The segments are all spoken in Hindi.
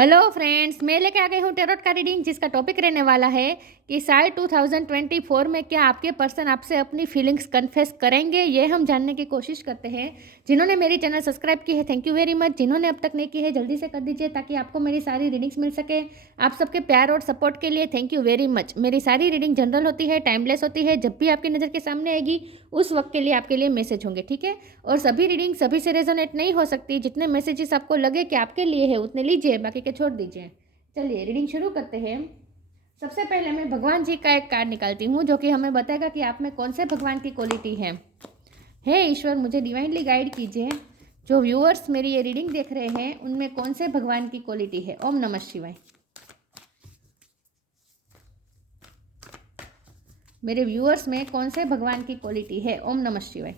हेलो फ्रेंड्स, मैं लेके आ गई हूँ टेरोट का रीडिंग जिसका टॉपिक रहने वाला है कि साल 2024 में क्या आपके पर्सन आपसे अपनी फीलिंग्स कन्फेस करेंगे, ये हम जानने की कोशिश करते हैं। जिन्होंने मेरी चैनल सब्सक्राइब की है थैंक यू वेरी मच, जिन्होंने अब तक नहीं की है जल्दी से कर दीजिए ताकि आपको मेरी सारी रीडिंग्स मिल सके। आप सबके प्यार और सपोर्ट के लिए थैंक यू वेरी मच। मेरी सारी रीडिंग जनरल होती है, टाइमलेस होती है, जब भी आपकी नज़र के सामने आएगी उस वक्त के लिए आपके लिए मैसेज होंगे, ठीक है। और सभी रीडिंग सभी से रेजोनेट नहीं हो सकती, जितने मैसेजेस आपको लगे कि आपके लिए है उतने लीजिए, बाकी के छोड़ दीजिए। चलिए रीडिंग शुरू करते हैं। सबसे पहले मैं भगवान जी का एक कार्ड निकालती हूँ जो कि हमें बताएगा कि आप में कौन से भगवान की क्वालिटी है। हे ईश्वर, मुझे डिवाइनली गाइड कीजिए। जो व्यूअर्स मेरी ये रीडिंग देख रहे हैं उनमें कौन से भगवान की क्वालिटी है। ओम नमः शिवाय। मेरे व्यूअर्स में कौन से भगवान की क्वालिटी है। ओम नमः शिवाय।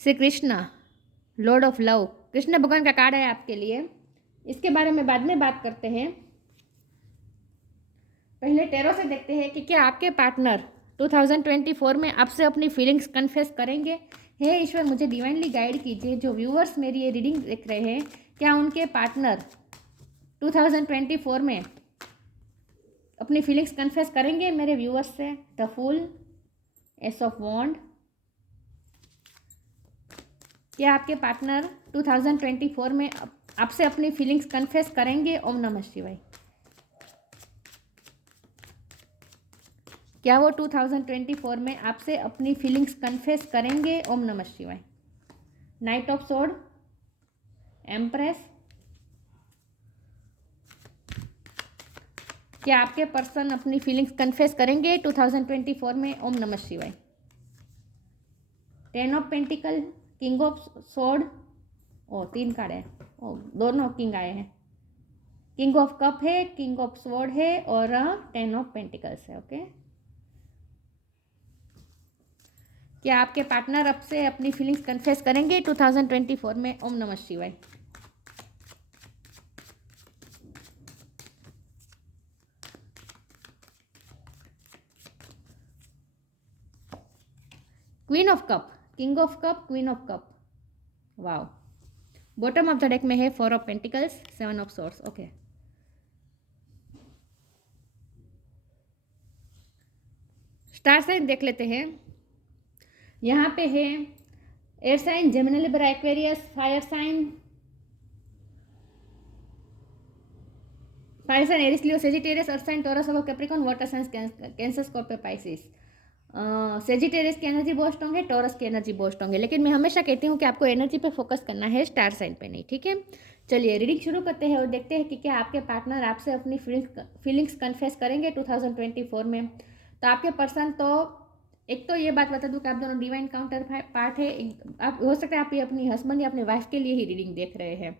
Shri Krishna, Lord of love, Krishna भगवान का कार्ड है आपके लिए। इसके बारे में बाद में बात करते हैं। पहले टेरो से देखते हैं कि क्या आपके पार्टनर 2024 में आपसे अपनी फीलिंग्स कन्फेस करेंगे। हे ईश्वर, मुझे डिवाइनली गाइड कीजिए। जो व्यूअर्स मेरी ये रीडिंग देख रहे हैं, क्या उनके पार्टनर 2024 में अपनी फीलिंग्स कन्फेस करेंगे मेरे व्यूअर्स से। द फूल, एस ऑफ वॉन्ड। क्या आपके पार्टनर 2024 में आपसे अपनी फीलिंग्स कन्फेस करेंगे। ओम नमः शिवाय। क्या वो 2024 में आपसे अपनी फीलिंग्स कन्फेस करेंगे। ओम नमः शिवाय। Night of sword, empress. क्या आपके पर्सन अपनी फीलिंग्स कन्फेस करेंगे 2024 में। ओम नमः शिवाय। Ten of pentacle, king of sword. ओ, तीन कार्ड है। ओ, दोनों किंग आए हैं। किंग ऑफ कप है, किंग ऑफ सोर्ड है और टेन ऑफ पेंटिकल्स है। ओके, क्या आपके पार्टनर अब से अपनी फीलिंग्स कन्फेस करेंगे 2024 में। ओम नमः शिवाय। Queen of cup, king of cup, queen of cup. Wow. Bottom of the deck में है four of pentacles, seven of swords. Okay, star sign देख लेते हैं। यहाँ पे है air sign, Gemini, Libra, Aquarius, fire sign, Aries, Leo, Sagittarius, earth sign, Taurus, Capricorn, water sign, Cancer, Scorpio, Pisces. Sagittarius की एनर्जी बहुत स्ट्रॉन्ग है, टॉरस की एनर्जी बहुत स्ट्रॉन्ग है, लेकिन मैं हमेशा कहती हूँ कि आपको एनर्जी पे फोकस करना है, स्टार साइन पे नहीं, ठीक है। चलिए रीडिंग शुरू करते हैं और देखते हैं कि क्या आपके पार्टनर आपसे अपनी फीलिंग्स कन्फेस करेंगे 2024 में। तो आपके पर्सन तो, एक तो ये बात बता दूं कि आप दोनों डिवाइन काउंटर पार्ट है। आप हो सकता है आप ये अपनी हस्बैंड या अपनी वाइफ के लिए ही रीडिंग देख रहे हैं।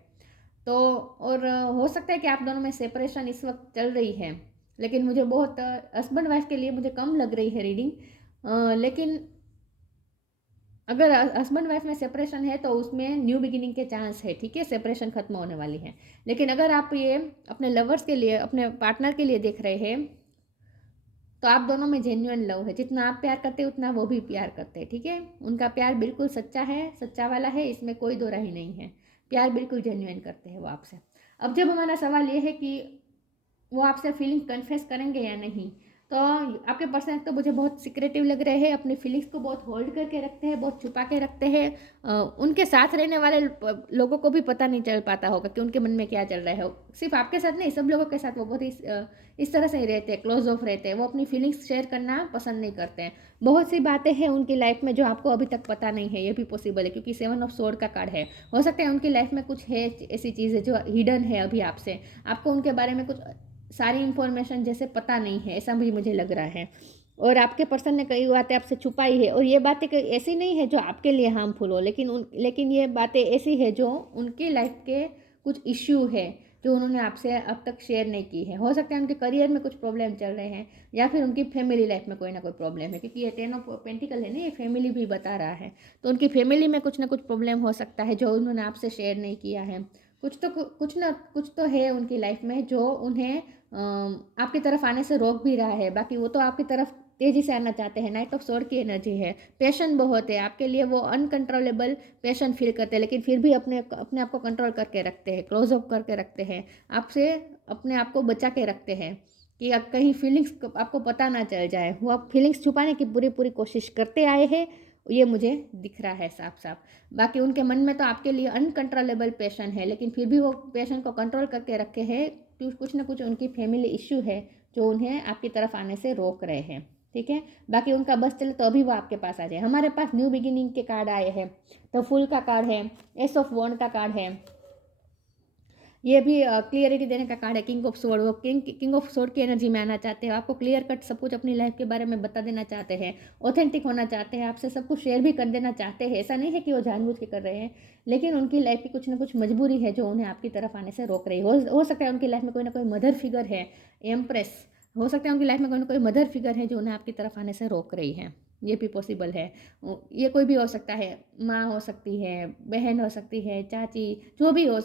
तो और हो सकता है कि आप दोनों में सेपरेशन इस वक्त चल रही है, लेकिन मुझे बहुत हस्बैंड वाइफ के लिए मुझे कम लग रही है रीडिंग। लेकिन अगर हस्बैंड वाइफ में सेपरेशन है तो उसमें न्यू बिगिनिंग के चांस है, ठीक है, सेपरेशन खत्म होने वाली है। लेकिन अगर आप ये अपने लवर्स के लिए, अपने पार्टनर के लिए देख रहे हैं, तो आप दोनों में जेन्युइन लव है। जितना आप प्यार करते हैं उतना वो भी प्यार करते हैं, ठीक है। उनका प्यार बिल्कुल सच्चा है, सच्चा वाला है, इसमें कोई दो राही नहीं है। प्यार बिल्कुल जेन्युइन करते हैं वो आपसे। अब जब हमारा सवाल ये है कि वो आपसे फीलिंग कन्फेस करेंगे या नहीं, तो आपके पर्सन तो मुझे बहुत सिक्रेटिव लग रहे हैं, अपनी फीलिंग्स को बहुत होल्ड करके रखते हैं, बहुत छुपा के रखते हैं। उनके साथ रहने वाले लोगों को भी पता नहीं चल पाता होगा कि उनके मन में क्या चल रहा है। सिर्फ आपके साथ नहीं, सब लोगों के साथ वो बहुत इस तरह से ही रहते हैं, क्लोज ऑफ रहते हैं। वो अपनी फीलिंग्स शेयर करना पसंद नहीं करते हैं। बहुत सी बातें हैं उनकी लाइफ में जो आपको अभी तक पता नहीं है, ये भी पॉसिबल है क्योंकि सेवन ऑफ सोर्ड का कार्ड है। हो सकता है उनकी लाइफ में कुछ है, ऐसी चीज़ है जो हिडन है अभी आपसे, आपको उनके बारे में कुछ सारी इंफॉर्मेशन जैसे पता नहीं है, ऐसा भी मुझे लग रहा है। और आपके पर्सन ने कई बातें आपसे छुपाई है, और ये बातें ऐसी नहीं है जो आपके लिए हार्मफुल हो, लेकिन ये बातें ऐसी है जो उनकी लाइफ के कुछ इश्यू है जो उन्होंने आपसे अब तक शेयर नहीं की है। हो सकता है उनके करियर में कुछ प्रॉब्लम चल रहे हैं, या फिर उनकी फैमिली लाइफ में कोई ना कोई प्रॉब्लम है, क्योंकि ये टेन ऑफ पेंटिकल है ना, ये फैमिली भी बता रहा है। तो उनकी फैमिली में कुछ ना कुछ प्रॉब्लम हो सकता है जो उन्होंने आपसे शेयर नहीं किया है। कुछ तो है उनकी लाइफ में जो उन्हें आपकी तरफ आने से रोक भी रहा है। बाकी वो तो आपकी तरफ तेज़ी से आना चाहते हैं। नाइट ऑफ स्वॉर्ड की एनर्जी है, पैशन बहुत है आपके लिए, वो अनकंट्रोलेबल पैशन फील करते हैं, लेकिन फिर भी अपने अपने आप को कंट्रोल करके रखते हैं, क्लोज अप करके रखते हैं, आपसे अपने आप को बचा के रखते हैं कि अब कहीं फीलिंग्स आपको पता ना चल जाए। वो आप फीलिंग्स छुपाने की पूरी पूरी कोशिश करते आए हैं, ये मुझे दिख रहा है साफ साफ। बाकी उनके मन में तो आपके लिए अनकंट्रोलेबल पैशन है, लेकिन फिर भी वो पैशन को कंट्रोल करके रखे हैं। कुछ ना कुछ उनकी फैमिली इश्यू है जो उन्हें आपकी तरफ आने से रोक रहे हैं, ठीक है। बाकी उनका बस चले तो अभी वो आपके पास आ जाए। हमारे पास न्यू बिगिनिंग के कार्ड आए हैं, तो फुल का कार्ड है, एस ऑफ वॉन्ड का कार्ड है, ये भी क्लियरिटी देने का कार्ड है, किंग ऑफ सोर्ड। वो किंग ऑफ सोर्ड की एनर्जी में आना चाहते हैं, आपको क्लियर कट सब कुछ अपनी लाइफ के बारे में बता देना चाहते हैं, ऑथेंटिक होना चाहते हैं, आपसे सब कुछ शेयर भी कर देना चाहते हैं। ऐसा नहीं है कि वो जानबूझ के कर रहे हैं, लेकिन उनकी लाइफ की कुछ ना कुछ मजबूरी है जो उन्हें आपकी तरफ आने से रोक रही है। हो सकता है उनकी लाइफ में कोई ना कोई मदर फिगर है, एम्प्रेस, हो सकता है उनकी लाइफ में कोई ना कोई मदर फिगर है जो उन्हें आपकी तरफ आने से रोक रही है, ये भी पॉसिबल है। ये कोई भी हो सकता है, माँ हो सकती है, बहन हो सकती है, चाची, जो भी हो,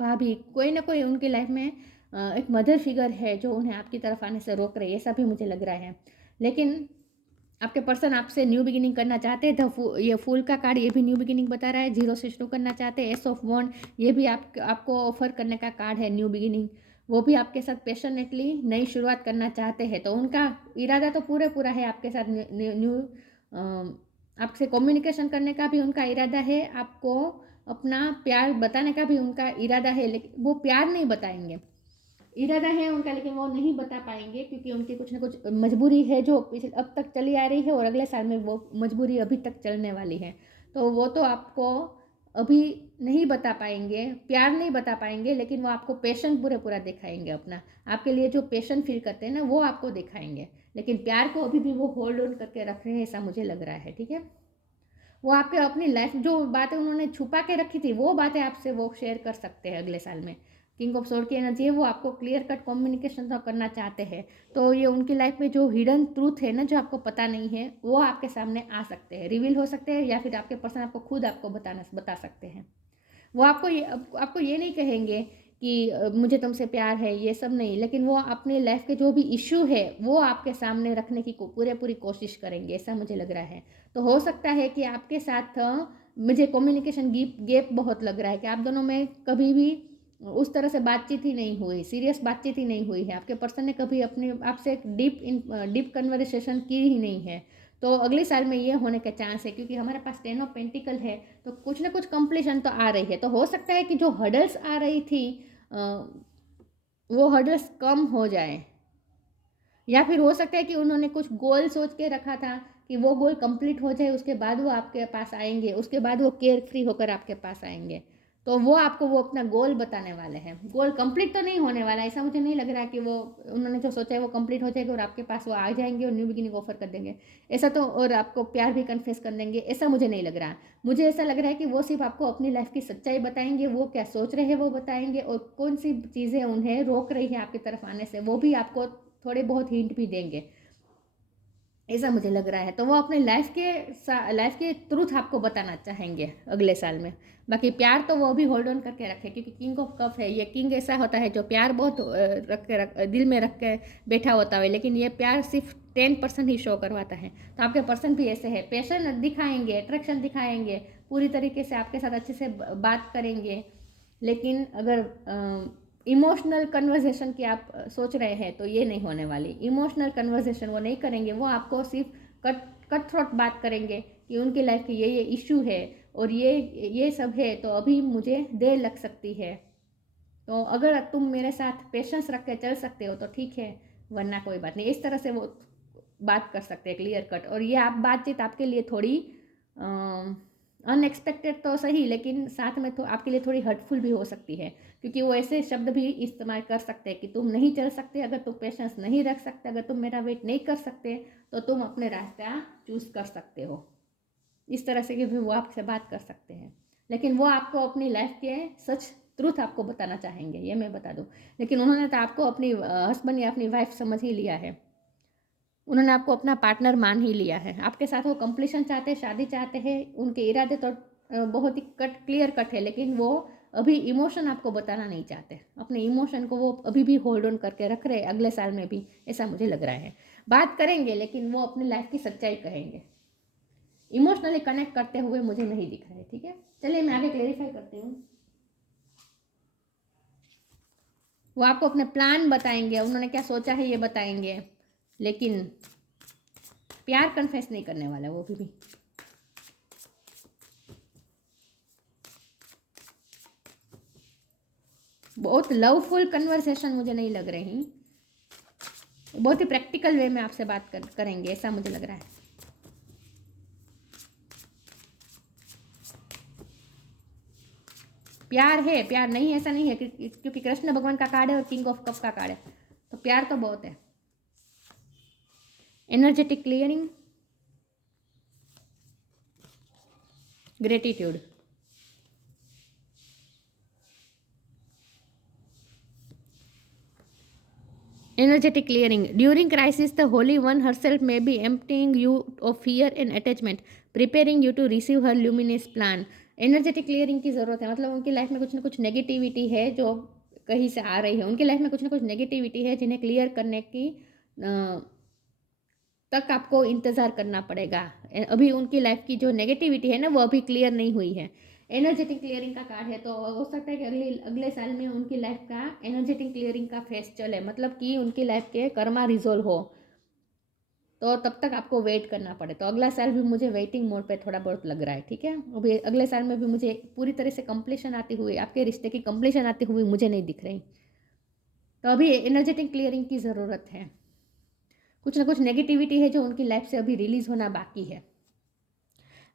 भाभी, कोई ना कोई उनकी लाइफ में एक मदर फिगर है जो उन्हें आपकी तरफ आने से रोक रही है, ऐसा भी मुझे लग रहा है। लेकिन आपके पर्सन आपसे न्यू बिगिनिंग करना चाहते हैं, तो ये फूल का कार्ड ये भी न्यू बिगिनिंग बता रहा है, जीरो से शुरू करना चाहते हैं। एस ऑफ वॉन्ड ये भी आपको ऑफर करने का कार्ड है, न्यू बिगिनिंग। वो भी आपके साथ पैशनेटली नई शुरुआत करना चाहते हैं, तो उनका इरादा तो पूरा है आपके साथ न्यू आपसे कम्युनिकेशन करने का भी उनका इरादा है, आपको अपना प्यार बताने का भी उनका इरादा है, लेकिन वो प्यार नहीं बताएंगे। इरादा है उनका, लेकिन वो नहीं बता पाएंगे क्योंकि उनकी कुछ ना कुछ मजबूरी है जो पिछले अब तक चली आ रही है, और अगले साल में वो मजबूरी अभी तक चलने वाली है। तो वो तो आपको अभी नहीं बता पाएंगे, प्यार नहीं बता पाएंगे, लेकिन वो आपको पैशन पूरा दिखाएंगे अपना। आपके लिए जो पैशन फील करते हैं ना, वो आपको दिखाएंगे, लेकिन प्यार को अभी भी वो होल्ड ऑन करके रख रहे हैं, ऐसा मुझे लग रहा है, ठीक है। वो आपके अपनी लाइफ जो बातें उन्होंने छुपा के रखी थी, वो बातें आपसे वो शेयर कर सकते हैं अगले साल में। किंग ऑफ सोर्ड की एनर्जी है, वो आपको क्लियर कट कम्युनिकेशन तो करना चाहते हैं। तो ये उनकी लाइफ में जो हिडन ट्रूथ है ना, जो आपको पता नहीं है, वो आपके सामने आ सकते हैं, रिवील हो सकते हैं, या फिर आपके पर्सन आपको खुद आपको बता सकते हैं। वो आपको ये नहीं कहेंगे कि मुझे तुमसे प्यार है, ये सब नहीं, लेकिन वो अपनी लाइफ के जो भी इश्यू है वो आपके सामने रखने की पूरी कोशिश करेंगे, ऐसा मुझे लग रहा है। तो हो सकता है कि आपके साथ मुझे कम्युनिकेशन गैप बहुत लग रहा है कि आप दोनों में कभी भी उस तरह से बातचीत ही नहीं हुई, सीरियस बातचीत ही नहीं हुई है। आपके पर्सन ने कभी अपने आपसे एक डीप कन्वर्सेशन की ही नहीं है। तो अगले साल में ये होने का चांस है, क्योंकि हमारे पास 10 ऑफ पेंटिकल है, तो कुछ ना कुछ कंप्लीशन तो आ रही है। तो हो सकता है कि जो हर्डल्स आ रही थी वो हर्डल्स कम हो जाए, या फिर हो सकता है कि उन्होंने कुछ गोल सोच के रखा था कि वो गोल कंप्लीट हो जाए, उसके बाद वो आपके पास आएंगे, उसके बाद वो केयर फ्री होकर आपके पास आएंगे। तो वो आपको वो अपना गोल बताने वाले हैं। गोल कंप्लीट तो नहीं होने वाला, ऐसा मुझे नहीं लग रहा कि वो उन्होंने जो सोचा है वो कंप्लीट हो जाएगा और आपके पास वो आ जाएंगे और न्यू बिगिनिंग ऑफर कर देंगे, ऐसा तो, और आपको प्यार भी कन्फेस कर देंगे, ऐसा मुझे नहीं लग रहा। मुझे ऐसा लग रहा है कि वो सिर्फ आपको अपनी लाइफ की सच्चाई बताएंगे, वो क्या सोच रहे हैं वो बताएंगे, और कौन सी चीज़ें उन्हें रोक रही है आपकी तरफ आने से, वो भी आपको थोड़े बहुत हिंट भी देंगे, ऐसा मुझे लग रहा है। तो वो अपने लाइफ के ट्रूथ आपको बताना चाहेंगे अगले साल में। बाकी प्यार तो वो भी होल्ड ऑन करके रखे, क्योंकि किंग ऑफ कप है, ये किंग ऐसा होता है जो प्यार बहुत दिल में रख के बैठा होता है, लेकिन ये प्यार सिर्फ 10% ही शो करवाता है। तो आपके पर्सन भी ऐसे है, पैशन दिखाएंगे, अट्रैक्शन दिखाएंगे, पूरी तरीके से आपके साथ अच्छे से बात करेंगे, लेकिन अगर इमोशनल कन्वर्जेशन की आप सोच रहे हैं तो ये नहीं होने वाली। इमोशनल कन्वर्जेशन वो नहीं करेंगे, वो आपको सिर्फ कट थ्रोट बात करेंगे कि उनकी लाइफ की ये इशू है और ये सब है, तो अभी मुझे देर लग सकती है, तो अगर तुम मेरे साथ पेशेंस रख के चल सकते हो तो ठीक है, वरना कोई बात नहीं, इस तरह से वो बात कर सकते हैं क्लियर कट। और ये आप बातचीत आपके लिए थोड़ी अनएक्सपेक्टेड तो सही, लेकिन साथ में तो आपके लिए थोड़ी हर्टफुल भी हो सकती है, क्योंकि वो ऐसे शब्द भी इस्तेमाल कर सकते हैं कि तुम नहीं चल सकते, अगर तुम पेशेंस नहीं रख सकते, अगर तुम मेरा वेट नहीं कर सकते, तो तुम अपने रास्ता चूज कर सकते हो, इस तरह से कि भी वो आपसे बात कर सकते हैं। लेकिन वो आपको अपनी लाइफ के सच ट्रूथ आपको बताना चाहेंगे, ये मैं बता दूं। लेकिन उन्होंने तो आपको अपनी हस्बैंड या अपनी वाइफ समझ ही लिया है, उन्होंने आपको अपना पार्टनर मान ही लिया है। आपके साथ वो कंप्लीशन चाहते हैं, शादी चाहते हैं, उनके इरादे तो बहुत ही क्लियर कट है, लेकिन वो अभी इमोशन आपको बताना नहीं चाहते, अपने इमोशन को वो अभी भी होल्ड ऑन करके रख रहे अगले साल में भी, ऐसा मुझे लग रहा है। बात करेंगे लेकिन वो अपनी लाइफ की सच्चाई कहेंगे, इमोशनली कनेक्ट करते हुए मुझे नहीं दिख रहा है। ठीक है, चलिए मैं आगे क्लेरिफाई करती हूँ। वो आपको अपने प्लान बताएंगे, उन्होंने क्या सोचा है ये बताएंगे, लेकिन प्यार कन्फेस नहीं करने वाला वो भी। बहुत लवफुल कन्वर्सेशन मुझे नहीं लग रही, बहुत ही प्रैक्टिकल वे में आपसे बात करेंगे ऐसा मुझे लग रहा है। प्यार है, प्यार नहीं ऐसा नहीं है, क्योंकि कृष्ण भगवान का कार्ड है और किंग ऑफ कप का कार्ड है, तो प्यार तो बहुत है। Energetic clearing, gratitude, energetic clearing. During crisis, the Holy One herself may be emptying you of fear and attachment, preparing you to receive her luminous plan. Energetic clearing की ज़रूरत है, मतलब उनकी लाइफ में कुछ ना कुछ नेगेटिविटी है जो कहीं से आ रही है, उनकी लाइफ में कुछ ना कुछ नेगेटिविटी है जिन्हें क्लियर करने की तक आपको इंतज़ार करना पड़ेगा। अभी उनकी लाइफ की जो नेगेटिविटी है ना वो अभी क्लियर नहीं हुई है। एनर्जेटिक क्लियरिंग का कार्ड है, तो हो सकता है कि अगले साल में उनकी लाइफ का एनर्जेटिक क्लियरिंग का फेस चले, मतलब कि उनकी लाइफ के कर्मा रिजोल्व हो, तो तब तक आपको वेट करना पड़े। तो अगला साल भी मुझे वेटिंग मोड पे थोड़ा बहुत लग रहा है। ठीक है, अभी अगले साल में भी मुझे पूरी तरह से कंप्लीशन आती हुई, आपके रिश्ते की कंप्लीशन आती हुई मुझे नहीं दिख रही, तो अभी एनर्जेटिक क्लियरिंग की ज़रूरत है। कुछ ना कुछ नेगेटिविटी है जो उनकी लाइफ से अभी रिलीज होना बाकी है।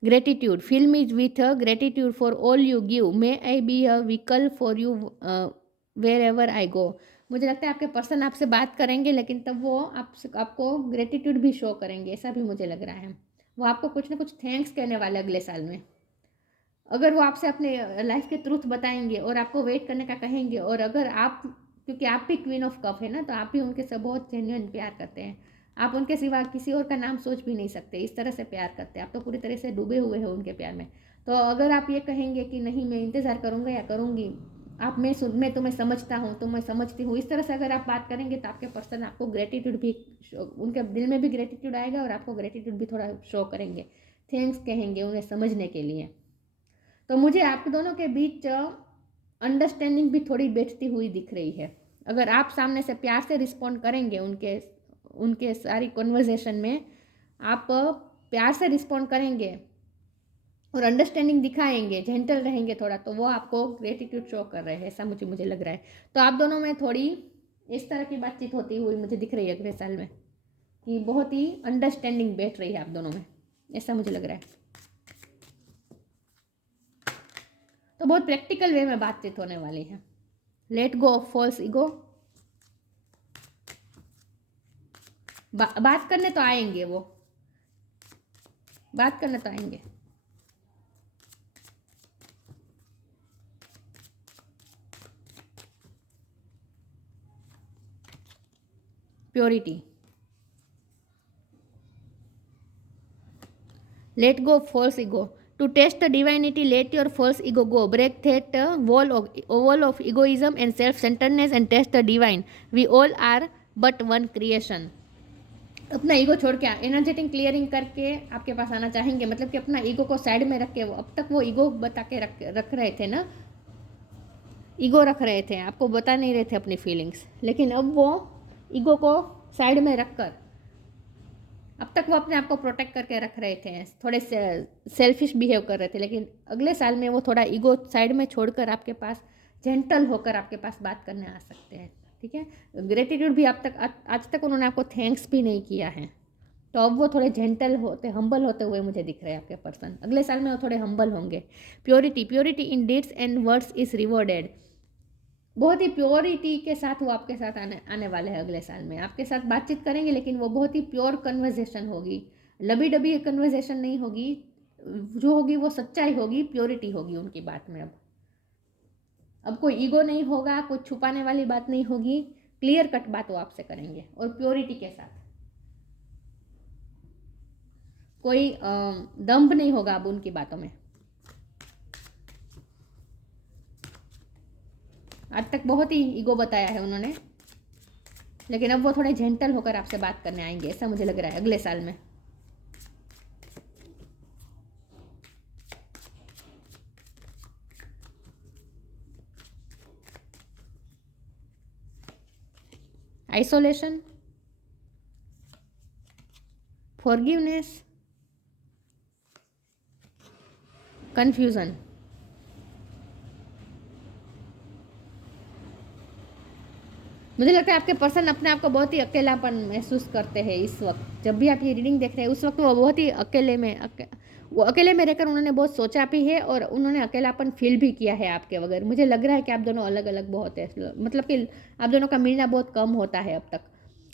Gratitude, fill me with a gratitude for all you give, may I be a vehicle for you wherever I go. मुझे लगता है आपके पर्सन आपसे बात करेंगे लेकिन तब वो आपको ग्रेटिट्यूड भी शो करेंगे, ऐसा भी मुझे लग रहा है। वो आपको कुछ ना कुछ थैंक्स कहने वाले अगले साल में। अगर वो आपसे अपने लाइफ के ट्रूथ बताएंगे और आपको वेट करने का कहेंगे, और अगर आप, क्योंकि आप भी क्वीन ऑफ कप है ना, तो आप भी उनके से बहुत जेन्युइन प्यार करते हैं, आप उनके सिवा किसी और का नाम सोच भी नहीं सकते, इस तरह से प्यार करते हैं आप, तो पूरी तरह से डूबे हुए हैं उनके प्यार में। तो अगर आप ये कहेंगे कि नहीं मैं इंतज़ार करूँगा या करूँगी, आप मैं तुम्हें समझता हूँ, तुम्हें समझती हूँ, इस तरह से अगर आप बात करेंगे तो आपके पर्सन आपको ग्रेटिट्यूड भी, उनके दिल में भी ग्रेटिट्यूड आएगा और आपको ग्रेटिट्यूड भी थोड़ा शो करेंगे, थैंक्स कहेंगे उन्हें समझने के लिए। तो मुझे आप दोनों के बीच अंडरस्टैंडिंग भी थोड़ी बैठती हुई दिख रही है। अगर आप सामने से प्यार से रिस्पॉन्ड करेंगे उनके उनके सारी कन्वर्जेशन में, आप प्यार से रिस्पॉन्ड करेंगे और अंडरस्टैंडिंग दिखाएंगे, जेंटल रहेंगे थोड़ा, तो वो आपको ग्रेटिट्यूड शो कर रहे हैं, ऐसा मुझे लग रहा है। तो आप दोनों में थोड़ी इस तरह की बातचीत होती हुई मुझे दिख रही है अगले साल में, कि बहुत ही अंडरस्टैंडिंग बैठ रही है आप दोनों में, ऐसा मुझे लग रहा है। तो बहुत प्रैक्टिकल वे में बातचीत होने वाली है। Let go of false ego, बात करने तो आएंगे, वो बात करने तो आएंगे। Purity, let go of false ego. To test the divinity, let your false ego go. Break that wall of egoism and self-centeredness and test the divine. We all are but one creation. अपना ईगो छोड़ के एनर्जेटिक क्लियरिंग करके आपके पास आना चाहेंगे, मतलब कि अपना ईगो को साइड में रख के, वो अब तक वो ईगो बता के रख रहे थे ना, ईगो रख रहे थे, आपको बता नहीं रहे थे अपनी फीलिंग्स, लेकिन अब वो ईगो को साइड में रख कर, अब तक वो अपने आप को प्रोटेक्ट करके रख रहे थे, थोड़े सेल्फिश बिहेव कर रहे थे, लेकिन अगले साल में वो थोड़ा ईगो साइड में छोड़कर आपके पास जेंटल होकर आपके पास बात करने आ सकते हैं। ठीक है, ग्रेटिट्यूड भी आज तक उन्होंने आपको थैंक्स भी नहीं किया है, तो अब वो थोड़े जेंटल होते, हम्बल होते हुए मुझे दिख रहे हैं आपके पर्सन। अगले साल में वो थोड़े हम्बल होंगे। Purity in deeds and words is rewarded, बहुत ही प्योरिटी के साथ वो आपके साथ आने वाले हैं अगले साल में, आपके साथ बातचीत करेंगे, लेकिन वो बहुत ही प्योर कन्वर्जेशन होगी, लबी डबी कन्वर्जेशन नहीं होगी, जो होगी वो सच्चाई होगी, प्योरिटी होगी उनकी बात में। अब कोई ईगो नहीं होगा, कोई छुपाने वाली बात नहीं होगी, क्लियर कट बात वो आपसे करेंगे और प्योरिटी के साथ, कोई दम्भ नहीं होगा अब उनकी बातों में। आज तक बहुत ही ईगो बताया है उन्होंने, लेकिन अब वो थोड़े जेंटल होकर आपसे बात करने आएंगे, ऐसा मुझे लग रहा है अगले साल में। Isolation, forgiveness, confusion. मुझे लगता है आपके पर्सन अपने आप को बहुत ही अकेलापन महसूस करते हैं इस वक्त। जब भी आप ये रीडिंग देख रहे हैं उस वक्त वो बहुत ही वो अकेले में रहकर उन्होंने बहुत सोचा भी है और उन्होंने अकेलापन फील भी किया है आपके बगैर। मुझे लग रहा है कि आप दोनों अलग अलग बहुत है, मतलब कि आप दोनों का मिलना बहुत कम होता है अब तक।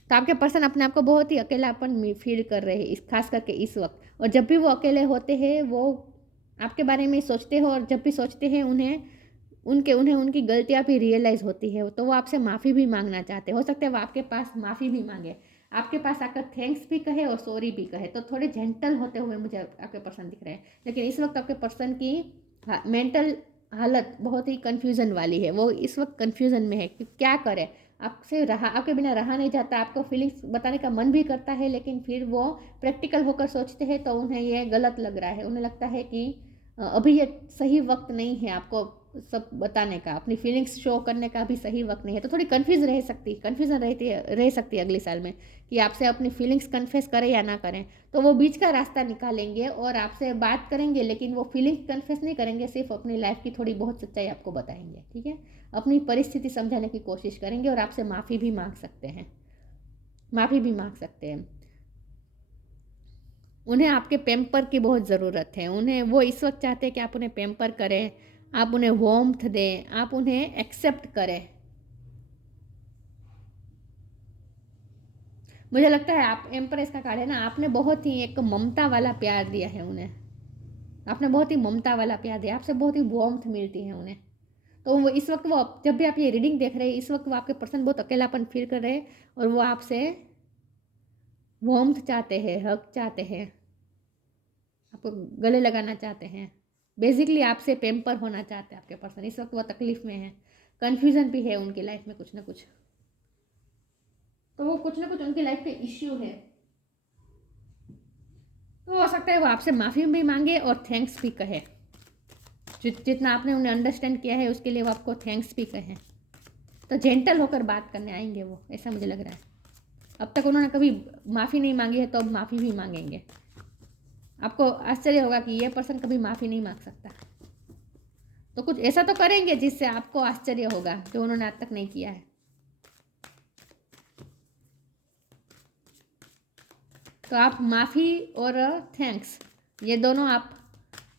तो आपके पर्सन अपने आप को बहुत ही अकेलापन फील कर रहे हैं इस खास करके इस वक्त। और जब भी वो अकेले होते हैं वो आपके बारे में सोचते हो, और जब भी सोचते हैं उन्हें उनकी गलतियाँ भी रियलाइज़ होती है, तो वो आपसे माफ़ी भी मांगना चाहते हो सकता है वो आपके पास माफ़ी भी मांगे, आपके पास आकर थैंक्स भी कहे और सॉरी भी कहे। तो थोड़े जेंटल होते हुए मुझे आपके पर्सन दिख रहे हैं, लेकिन इस वक्त आपके पर्सन की मेंटल हालत बहुत ही कन्फ्यूज़न वाली है। वो इस वक्त कन्फ्यूज़न में है कि क्या करे, आपके बिना रहा नहीं जाता, आपको फीलिंग्स बताने का मन भी करता है, लेकिन फिर वो प्रैक्टिकल होकर सोचते हैं तो उन्हें ये गलत लग रहा है। उन्हें लगता है कि अभी ये सही वक्त नहीं है आपको सब बताने का, अपनी फीलिंग्स शो करने का भी सही वक्त नहीं है। तो थोड़ी कन्फ्यूज़न रह सकती है अगले साल में कि आपसे अपनी फीलिंग्स कन्फेस करें या ना करें। तो वो बीच का रास्ता निकालेंगे और आपसे बात करेंगे, लेकिन वो फीलिंग्स कन्फेस नहीं करेंगे, सिर्फ अपनी लाइफ की थोड़ी बहुत सच्चाई आपको बताएंगे, ठीक है। अपनी परिस्थिति समझाने की कोशिश करेंगे और आपसे माफ़ी भी मांग सकते हैं। उन्हें आपके पैम्पर की बहुत ज़रूरत है। वो इस वक्त चाहते हैं कि आप उन्हें पैम्पर करें, आप उन्हें वार्मथ दें, आप उन्हें एक्सेप्ट करें। मुझे लगता है आप एम्प्रेस का कार्ड है ना, आपने बहुत ही एक ममता वाला प्यार दिया है उन्हें, आपने बहुत ही ममता वाला प्यार दिया, आपसे बहुत ही वार्मथ मिलती है उन्हें। तो वो इस वक्त वो जब भी आप ये रीडिंग देख रहे हैं इस वक्त वो आपके पर्सन बहुत अकेलापन फील कर रहे हैं और वो आपसे वार्मथ चाहते हैं, हक चाहते हैं, आपको गले लगाना चाहते हैं। बेसिकली आपसे पेम्पर होना चाहते हैं आपके पर्सन। इस वक्त वो तकलीफ़ में है, कन्फ्यूज़न भी है उनकी लाइफ में कुछ ना कुछ, तो वो कुछ ना कुछ उनकी लाइफ पे इश्यू है। तो हो सकता है वो आपसे माफ़ी भी मांगे और थैंक्स भी कहे, जितना आपने उन्हें अंडरस्टैंड किया है उसके लिए वो आपको थैंक्स भी कहें। तो जेंटल होकर बात करने आएंगे वो, ऐसा मुझे लग रहा है। अब तक उन्होंने कभी माफ़ी नहीं मांगी है तो अब माफ़ी भी मांगेंगे। आपको आश्चर्य होगा कि ये पर्सन कभी माफ़ी नहीं मांग सकता, तो कुछ ऐसा तो करेंगे जिससे आपको आश्चर्य होगा, जो उन्होंने आज तक नहीं किया है। तो आप माफ़ी और थैंक्स ये दोनों आप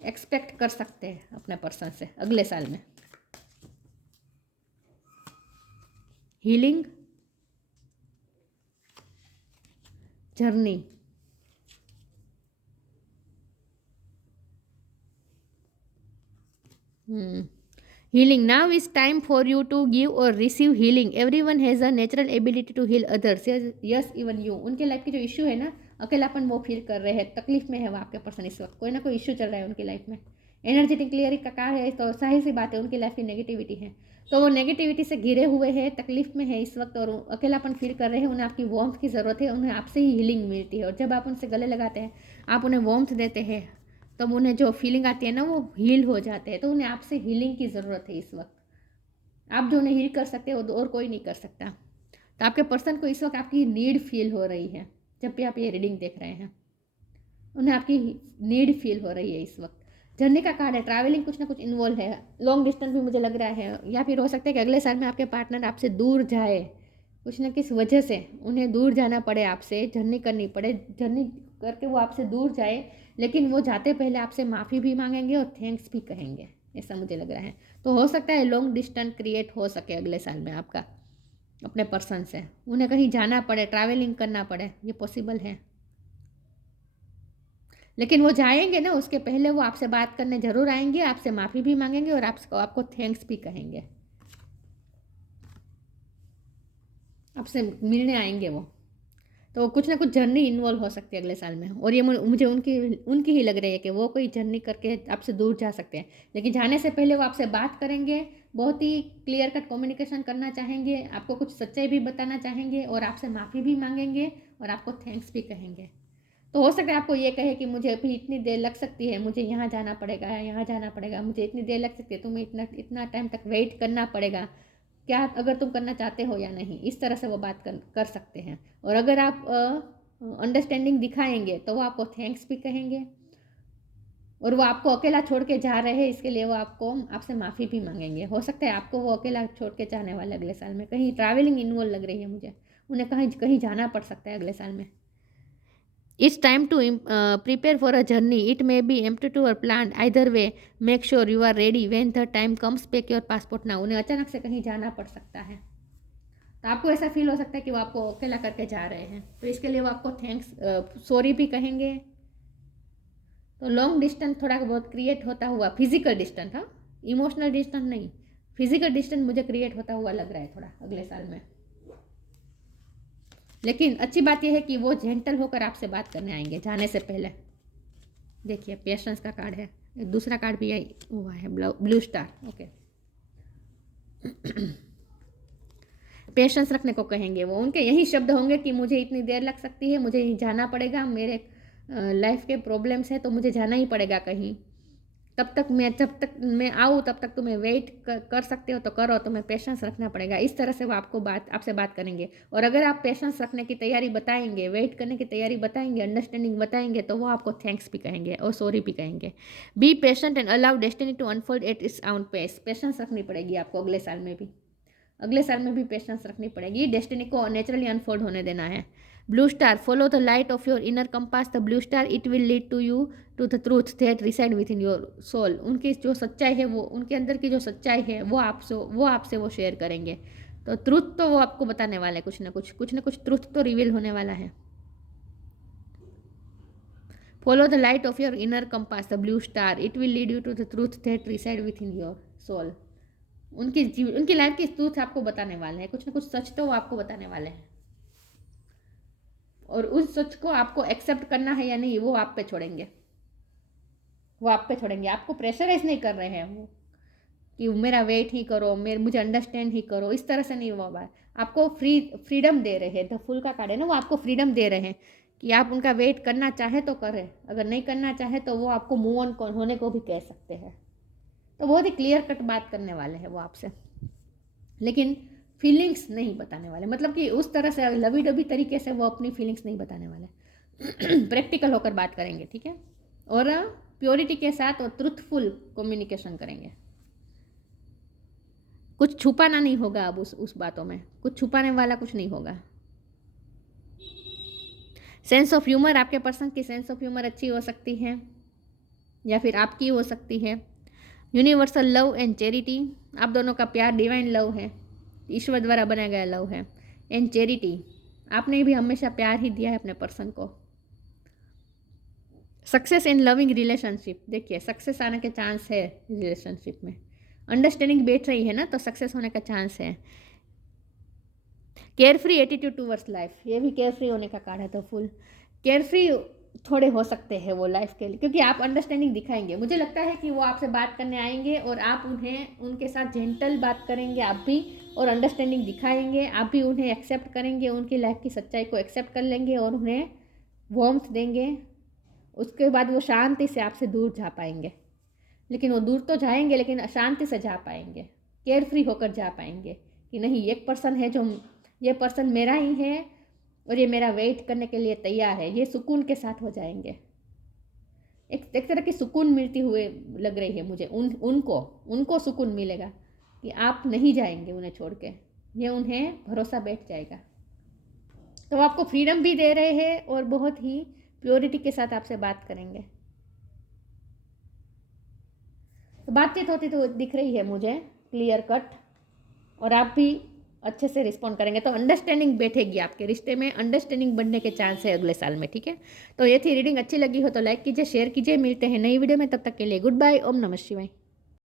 एक्सपेक्ट कर सकते हैं अपने पर्सन से अगले साल में। Healing journey, healing. Now is time for you to give or receive healing. Everyone has a natural ability to heal others. Yes, even you. उनके लाइफ की जो इशू है ना, अकेलापन वो फील कर रहे हैं, तकलीफ में है वो आपके पर्सन इस वक्त, कोई ना कोई इशू चल रहा है उनकी लाइफ में। एनर्जेटिक क्लियरिंग का कार्ड है तो सही सी बात है, उनकी लाइफ की नेगेटिविटी है, तो वो नेगेटिविटी से घिरे हुए हैं, तकलीफ में है इस वक्त और अकेलापन फील कर रहे हैं। उन्हें आपकी वार्मथ की ज़रूरत है, उन्हें आपसे ही हीलिंग मिलती है, और जब आप उनसे गले लगाते हैं, आप उन्हें वार्मथ देते हैं, तब तो उन्हें जो फीलिंग आती है ना वो हील हो जाते हैं। तो उन्हें आपसे हीलिंग की ज़रूरत है इस वक्त। आप जो उन्हें हील कर सकते हो और कोई नहीं कर सकता। तो आपके पर्सन को इस वक्त आपकी नीड फील हो रही है। जब भी आप ये रीडिंग देख रहे हैं उन्हें आपकी नीड फील हो रही है इस वक्त। जर्नी का कार्ड है, ट्रैवलिंग कुछ ना कुछ इन्वॉल्व है, लॉन्ग डिस्टेंस भी मुझे लग रहा है, या फिर हो सकता है कि अगले साल में आपके पार्टनर आपसे दूर जाए, कुछ ना किस वजह से उन्हें दूर जाना पड़े, आपसे जर्नी करनी पड़े, जर्नी करके वो आपसे दूर जाए, लेकिन वो जाते पहले आपसे माफ़ी भी मांगेंगे और थैंक्स भी कहेंगे, ऐसा मुझे लग रहा है। तो हो सकता है लॉन्ग डिस्टेंस क्रिएट हो सके अगले साल में आपका अपने पर्सन से, उन्हें कहीं जाना पड़े, ट्रैवलिंग करना पड़े, ये पॉसिबल है। लेकिन वो जाएंगे ना, उसके पहले वो आपसे बात करने ज़रूर आएंगे, आपसे माफ़ी भी मांगेंगे और आपको थैंक्स भी कहेंगे, आपसे मिलने आएंगे वो। तो कुछ ना कुछ जर्नी इन्वॉल्व हो सकती है अगले साल में, और ये मुझे उनकी उनकी ही लग रही है कि वो कोई जर्नी करके आपसे दूर जा सकते हैं। लेकिन जाने से पहले वो आपसे बात करेंगे, बहुत ही क्लियर कट कम्युनिकेशन करना चाहेंगे, आपको कुछ सच्चाई भी बताना चाहेंगे, और आपसे माफ़ी भी मांगेंगे, और आपको थैंक्स भी कहेंगे। तो हो सकता है आपको ये कहे कि मुझे अभी इतनी देर लग सकती है, मुझे यहाँ जाना पड़ेगा, यहाँ जाना पड़ेगा, मुझे इतनी देर लग सकती है, तुम्हें इतना इतना टाइम तक वेट करना पड़ेगा, क्या अगर तुम करना चाहते हो या नहीं। इस तरह से वो बात कर सकते हैं। और अगर आप अंडरस्टैंडिंग दिखाएंगे तो वो आपको थैंक्स भी कहेंगे, और वो आपको अकेला छोड़ के जा रहे हैं इसके लिए वो आपसे माफ़ी भी मांगेंगे। हो सकता है आपको वो अकेला छोड़ के जाने वाले अगले साल में, कहीं ट्रैवलिंग इन्वॉल्व लग रही है मुझे, उन्हें कहीं कहीं जाना पड़ सकता है अगले साल में। It's time to prepare for a journey. It may be empty or planned. Either way, make sure you are ready when the time comes. Pack your passport now. उन्हें अचानक से कहीं जाना पड़ सकता है, तो आपको ऐसा फील हो सकता है कि वो आपको अकेला करके जा रहे हैं, तो इसके लिए वो आपको थैंक्स सॉरी भी कहेंगे। तो लॉन्ग डिस्टेंस थोड़ा बहुत क्रिएट होता हुआ, फिजिकल डिस्टेंस, हाँ, इमोशनल डिस्टेंस नहीं, फिजिकल डिस्टेंस मुझे क्रिएट होता हुआ लग रहा है थोड़ा अगले साल में। लेकिन अच्छी बात यह है कि वो जेंटल होकर आपसे बात करने आएंगे जाने से पहले। देखिए पेशेंस का कार्ड है, दूसरा कार्ड भी हुआ है ब्लू स्टार। ओके, पेशेंस रखने को कहेंगे वो, उनके यही शब्द होंगे कि मुझे इतनी देर लग सकती है, मुझे जाना पड़ेगा, मेरे लाइफ के प्रॉब्लम्स है तो मुझे जाना ही पड़ेगा कहीं, जब तक मैं आऊँ तब तक तुम्हें वेट कर सकते हो तो करो, तुम्हें पेशेंस रखना पड़ेगा। इस तरह से वो आपसे बात करेंगे। और अगर आप पेशेंस रखने की तैयारी बताएंगे, वेट करने की तैयारी बताएंगे, अंडरस्टैंडिंग बताएंगे, तो वो आपको थैंक्स भी कहेंगे और सॉरी भी कहेंगे। Be patient and allow destiny to unfold at its own pace. Patience रखनी पड़ेगी आपको अगले साल में भी, अगले साल में भी पेशेंस रखनी पड़ेगी। डेस्टिनी को नेचुरली अनफोल्ड होने देना है। Blue star, follow the light of your inner compass the blue star, it will lead to you to the truth that reside within your soul. उनकी जो सच्चाई है, वो उनके अंदर की जो सच्चाई है वो आपसे वो शेयर करेंगे। तो ट्रूथ तो वो आपको बताने वाले, कुछ ना कुछ ट्रूथ तो रिवील होने वाला है। Follow the light of your inner compass the blue star, it will lead you to the truth that reside within your soul. उनकी लाइफ की ट्रूथ आपको बताने वाले हैं, कुछ ना कुछ सच तो वो आपको बताने वाले हैं, और उस सच को आपको एक्सेप्ट करना है या नहीं वो आप पे छोड़ेंगे, आपको प्रेशराइज नहीं कर रहे हैं वो कि मेरा वेट ही करो, मुझे अंडरस्टैंड ही करो, इस तरह से नहीं वो बात। आपको फ्रीडम दे रहे हैं। द फुल का कार्ड है ना, वो आपको फ्रीडम दे रहे हैं कि आप उनका वेट करना चाहे तो करें, अगर नहीं करना चाहे तो वो आपको मूव ऑन होने को भी कह सकते हैं। तो बहुत ही क्लियर कट बात करने वाले हैं वो आपसे, लेकिन फीलिंग्स नहीं बताने वाले, मतलब कि उस तरह से लवी डबी तरीके से वो अपनी फीलिंग्स नहीं बताने वाले। प्रैक्टिकल होकर बात करेंगे, ठीक है, और प्योरिटी के साथ और ट्रुथफुल कम्युनिकेशन करेंगे। कुछ छुपाना नहीं होगा अब उस बातों में, कुछ छुपाने वाला कुछ नहीं होगा। सेंस ऑफ ह्यूमर, आपके पर्सन की सेंस ऑफ ह्यूमर अच्छी हो सकती है या फिर आपकी हो सकती है। यूनिवर्सल लव एंड चैरिटी, आप दोनों का प्यार डिवाइन लव है, ईश्वर द्वारा बनाया गया लव है। एंड चैरिटी, आपने भी हमेशा प्यार ही दिया है अपने पर्सन को। सक्सेस इन लविंग रिलेशनशिप, देखिए सक्सेस आने के चांस है रिलेशनशिप में, अंडरस्टैंडिंग बैठ रही है ना, तो सक्सेस होने का चांस है। केयरफ्री एटीट्यूड टूवर्ड्स लाइफ, ये भी केयरफ्री होने का कार्ड है, तो फुल केयरफ्री थोड़े हो सकते हैं वो लाइफ के लिए, क्योंकि आप अंडरस्टैंडिंग दिखाएंगे। मुझे लगता है कि वो आपसे बात करने आएंगे और आप उनके साथ जेंटल बात करेंगे आप भी, और अंडरस्टैंडिंग दिखाएंगे आप भी, उन्हें एक्सेप्ट करेंगे, उनकी लाइफ की सच्चाई को एक्सेप्ट कर लेंगे और उन्हें वार्मथ देंगे। उसके बाद वो शांति से आपसे दूर जा पाएंगे, लेकिन वो दूर तो जाएंगे लेकिन शांति से जा पाएंगे, केयरफ्री होकर जा पाएंगे कि नहीं, एक पर्सन है जो ये पर्सन मेरा ही है और ये मेरा वेट करने के लिए तैयार है, ये सुकून के साथ हो जाएंगे। एक तरह की सुकून मिलती हुए लग रही है मुझे, उनको सुकून मिलेगा कि आप नहीं जाएंगे उन्हें छोड़ के, ये उन्हें भरोसा बैठ जाएगा। तो आपको फ्रीडम भी दे रहे हैं और बहुत ही प्योरिटी के साथ आपसे बात करेंगे। तो बातचीत होती तो दिख रही है मुझे क्लियर कट, और आप भी अच्छे से रिस्पॉन्ड करेंगे तो अंडरस्टैंडिंग बैठेगी आपके रिश्ते में, अंडरस्टैंडिंग बनने के चांस है अगले साल में, ठीक है। तो ये थी रीडिंग, अच्छी लगी हो तो लाइक कीजिए, शेयर कीजिए। मिलते हैं नई वीडियो में, तब तक के लिए गुड बाय, ओम नमः शिवाय।